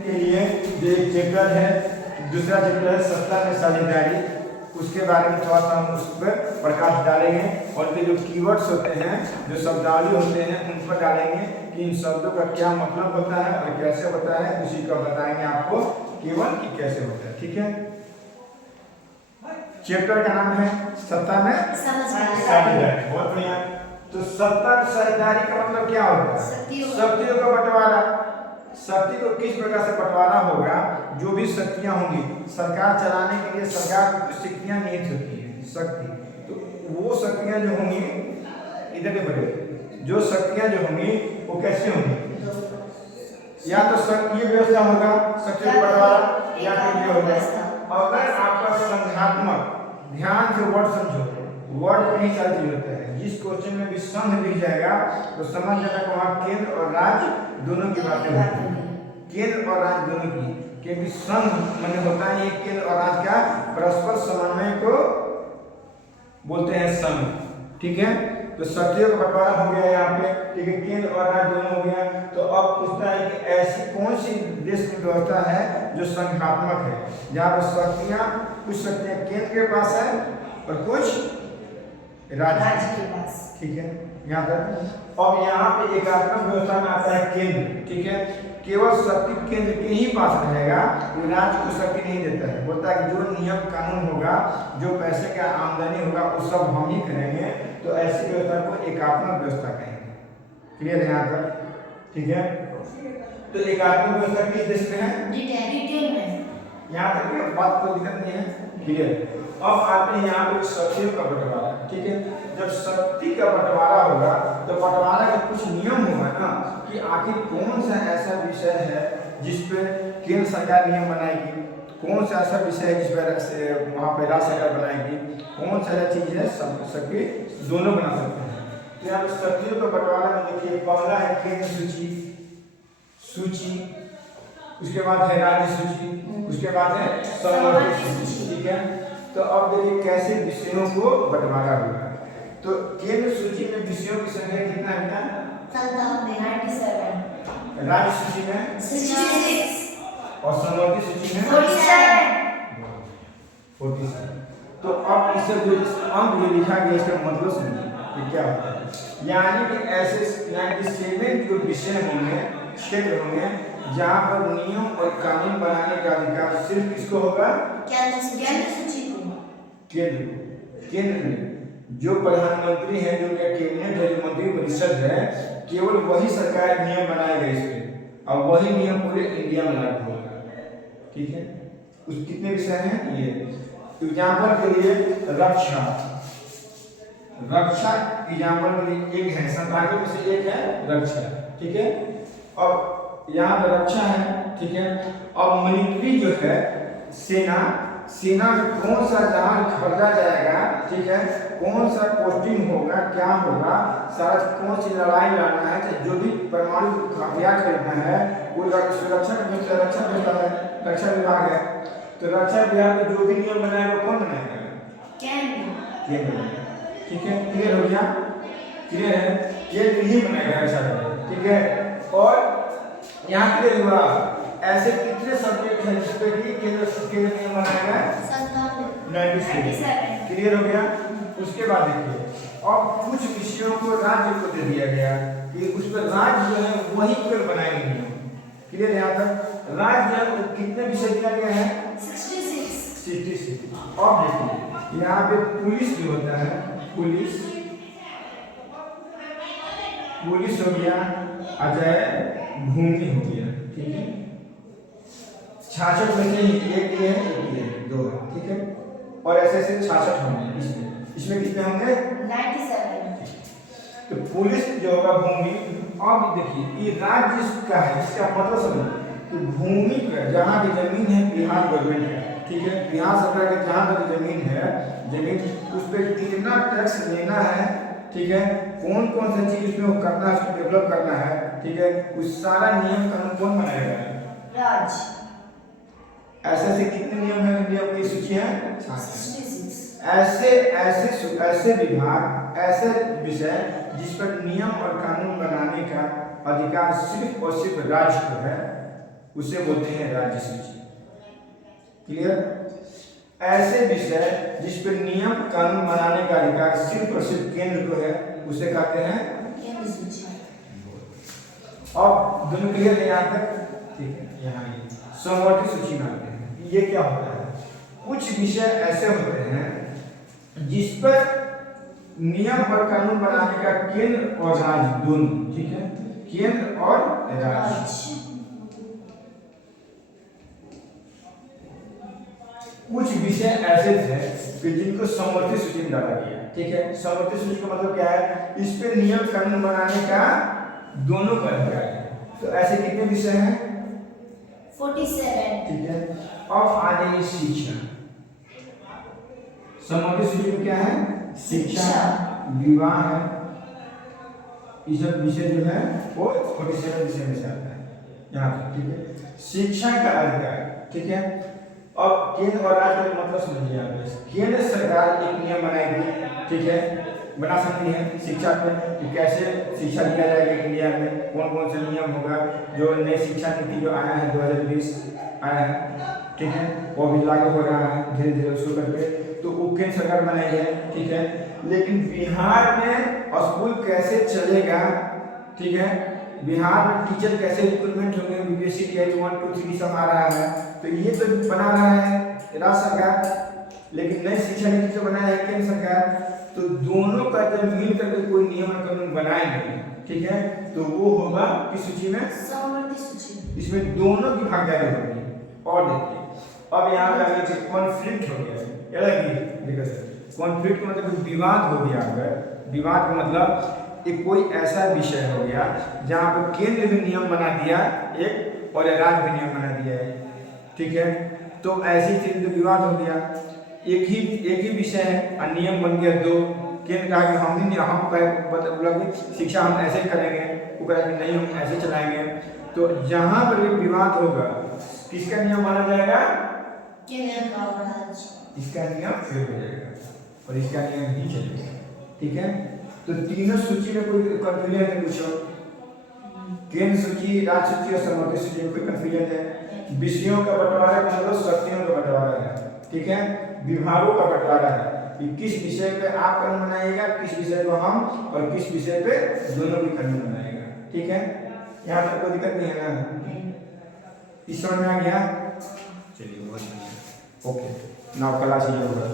के लिए जो एक चैप्टर है, दूसरा चैप्टर है सत्ता में साझेदारी, उसके बारे में थोड़ा सा हम उस पर प्रकाश डालेंगे और उनके जो कीवर्ड्स होते हैं, जो शब्दावली होते हैं, उन पर डालेंगे कि इन शब्दों का क्या मतलब होता है और कैसे होता है, उसी का बताएंगे आपको केवल कि कैसे होता है। ठीक है, चैप्टर का नाम है सत्ता में साझेदारी। बहुत बढ़िया। तो सत्ता में साझेदारी का मतलब क्या होता है? शक्तियों का बंटवारा। शक्ति को किस प्रकार से बंटवारा होगा? जो भी शक्तियां होंगी सरकार चलाने के लिए, सरकार की शक्तियां निहित होती है शक्ति, तो वो शक्तियां जो होंगी, इधर के बड़े जो शक्तियां जो होंगी वो कैसे होंगी? या तो ये व्यवस्था होगा शक्तियों का बंटवारा, या फिर ये होगा अगर आपका संघात्मक, ध्यान से वर्ड समझो, वर्ड में ही सारी चीज होता है। जिस क्वेश्चन में भी संघ दिख जाएगा तो समझ जाना कि वहाँ केंद्र और राज्य दोनों की बातें होती हैं, केंद्र और राज्य दोनों की, क्योंकि संघ माने होता है एक केंद्र और राज्य का परस्पर समन्वय को बोलते हैं संघ। ठीक है, तो शक्तियों का बंटवारा हो गया यहाँ पे, ठीक है, केंद्र और राज्य दोनों हो गया। तो अब पूछता है कि ऐसी कौन सी देश की व्यवस्था है जो संघात्मक है, जहाँ पर शक्तियाँ, कुछ शक्तियाँ केंद्र के पास है और कुछ राज्य के पास। ठीक है, यहाँ तक। अब यहाँ पे एकात्मक व्यवस्था में आता है केंद्र। ठीक है, केवल शक्ति केंद्र के ही पास रहेगा, वो राज्य को शक्ति नहीं देता है। बोलता है कि जो नियम कानून होगा, जो पैसे का आमदनी होगा, वो सब हम ही करेंगे। तो ऐसी व्यवस्था को एकात्मक व्यवस्था कहेंगे। क्लियर है यहाँ तक? ठीक है, तो एकात्मक व्यवस्था किस देश में है? यहाँ तक की बात कोई दिक्कत नहीं है। क्लियर। अब आते हैं यहाँ पे शक्तियों का बंटवारा। ठीक है, जब शक्ति का बंटवारा होगा तो बंटवारा का कुछ नियम होगा ना, कि आखिर कौन सा ऐसा विषय है जिस पे केंद्र सरकार नियम बनाएगी, कौन सा ऐसा विषय है जिस पर वहाँ पर राज्य सरकार बनाएगी, कौन सा ऐसा चीज है सबके दोनों बना सकते हैं। तो यहाँ पे शक्तियों का बंटवारा में देखिए, पहला है केंद्र सूची, उसके बाद है राज्य सूची, उसके बाद है समवर्ती सूची। ठीक है, तो अब देखिए कैसे विषयों को बंटवारा हुआ। तो केंद्र सूची में विषयों की संख्या कितना है? 97। राज्य सूची में 66 और समवर्ती सूची में 47। तो अब इससे जो अंक जो लिखा गया इसका मतलब समझिए कि क्या होता है। यानी कि ऐसे 97 जो विषय होंगे, क्षेत्र होंगे, जहाँ पर नियम और कानून बनाने का अधिकार सिर्फ किसको होगा? केंद्र में जो प्रधानमंत्री है, जो कैबिनेट है, जो मंत्रिपरिषद है, केवल वही सरकार नियम बनाएगा इस पे, और वही नियम पूरे इंडिया में लागू होगा। ठीक है, उस कितने विषय हैं ये? एग्जाम्पल के लिए रक्षा एग्जाम्पल के लिए एक है, 97 में से एक है रक्षा। ठीक है, अब यहाँ पे रक्षा है। ठीक है, अब मिलिट्री जो है, सेना में कौन सा जहाज खरीदा जाएगा, ठीक है, कौन सा पोस्टिंग होगा, क्या होगा, सारा कौन सी लड़ाई लड़ना है, जो भी परमाणु हथियार खरीदना है, वो सुरक्षा का रक्षा विभाग है। तो रक्षा विभाग में जो भी नियम बनाएगा वो कौन बनाएगा? केंद्र। ठीक है, क्लियर हो गया? क्लियर है, केंद्र ही बनाएगा रक्षा विभाग। ठीक है, और यहाँ क्लियर हुआ? ऐसे कितने सब्जेक्ट हैं जिसपे कि केंद्र नियम बनाएगा? 97। क्लियर हो गया? उसके बाद देखिए, अब कुछ विषयों को राज्य को दे दिया गया कि उस पर राज्य जो है वही केवल बनाएंगे नियम। क्लियर है यहाँ तक? राज्य कितने विषय दिया गया है? 66। अब देखिए यहाँ पे पुलिस जो होता है, पुलिस हो गया, अजय भूमि हो गया। ठीक है, 66 में से एक ये है, दो है। ठीक है, और ऐसे 66 होंगे। इसमें कितने होंगे? 97। तो पुलिस जो होगा भूमि। अब देखिए ये राज्य का है, इसका मतलब समझो कि भूमि पर जहाँ की जमीन है, बिहार गवर्नमेंट है। ठीक है, बिहार सरकार के जहाँ तक जमीन है, उस पर कितना टैक्स लेना है, ठीक है, कौन कौन सा चीज उसमें वो करना है, उसको डेवलप करना है। ठीक है, उस सारा नियम कानून कौन बनाएगा? राज्य। ऐसे कितने नियम है? नियम की सूची है 66। ऐसे विभाग, ऐसे विषय जिस पर नियम और कानून बनाने का अधिकार सिर्फ और सिर्फ राज्य को है, उसे बोलते हैं राज्य सूची। क्लियर? ऐसे विषय जिस पर नियम कानून बनाने का अधिकार सिर्फ और सिर्फ केंद्र को है उसे कहते हैं केंद्र सूची। अब दोनों क्लियर है यहाँ तक? ठीक है। यहाँ ये समवर्ती सूची मानते हैं। ये क्या होता है? कुछ विषय ऐसे होते हैं जिस पर नियम और कानून बनाने का केंद्र और राज्य दोनों, ठीक है, केंद्र और राज्य, कुछ विषय ऐसे थे कि जिनको समवर्ती सूची में डाला गया। ठीक है, समवर्ती सूची का मतलब क्या है? इस पे नियम कानून बनाने का दोनों का अधिकार है। तो ऐसे कितने विषय हैं? 47। ठीक है। अब आ जाइए शिक्षा। समवर्ती सूची में क्या है? शिक्षा, विवाह है, ये सब विषय जो है वो 47 विषय में से आता है यहाँ तक। ठीक है, शिक्षा का अधिकार। ठीक है, अब केंद्र और राज्य का मतलब समझिए आप। केंद्र सरकार एक नियम बनाएगी, ठीक है, बना सकती है शिक्षा पे कि कैसे शिक्षा दिया जाएगा इंडिया में, कौन कौन सा नियम होगा। जो नई शिक्षा नीति जो आया है 2020 आया है, ठीक है, वो भी लागू हो रहा है धीरे धीरे उसको करके, तो वो केंद्र सरकार बनाई है। ठीक है, लेकिन बिहार में स्कूल कैसे चलेगा, ठीक है, बिहार में टीचर कैसे रिक्रूटमेंट होंगे, बीपीएससी टीआरई 1 2 3 सब आ रहा है, तो ये तो बना रहा है राज्य सरकार, लेकिन नई शिक्षा नीति जो बनाया है केंद्र सरकार। तो दोनों का जब मिल करके कोई नियम और कानून बनाएंगे, ठीक है, तो वो होगा किस सूची में? समवर्ती सूची। इसमें दोनों की भागीदारी होगी। और देखिए अब यहाँ पे अगर कॉन्फ्लिक्ट हो गया, देखो कॉन्फ्लिक्ट मतलब विवाद हो गया। अगर विवाद का मतलब एक कोई ऐसा विषय हो गया जहाँ पर केंद्र भी नियम बना दिया एक और राज्य भी नियम बना दिया है, ठीक है, तो ऐसी स्थिति में विवाद हो गया। एक ही विषय है और नियम बन गया दो। केंद्र कहा कि हम मतलब शिक्षा हम ऐसे करेंगे, वो कहा कि नहीं हम ऐसे चलाएंगे। तो जहाँ पर भी विवाद होगा किसका नियम माना जाएगा? केंद्र का और राज्य। इसका नियम फेल हो जाएगा और इसका नियम नहीं चलेगा। ठीक है, तो तीनों सूची में कोई कंफ्यूजन है? पूछो। केंद्र सूची, राज्य सूची और समवर्ती सूची में कोई कंफ्यूजन है? विषयों का बंटवारा का मतलब शक्तियों का बंटवारा है। ठीक है, विभागों का बंटवारा है कि किस विषय पे आप कानून बनाइएगा, किस विषय पे हम, और किस विषय पे दोनों भी कानून बनाएगा। ठीक है, यहाँ तक कोई दिक्कत नहीं है ना? इस समझ में आ गया? चलिए बहुत बढ़िया। ओके, नाउ क्लास ही होगा।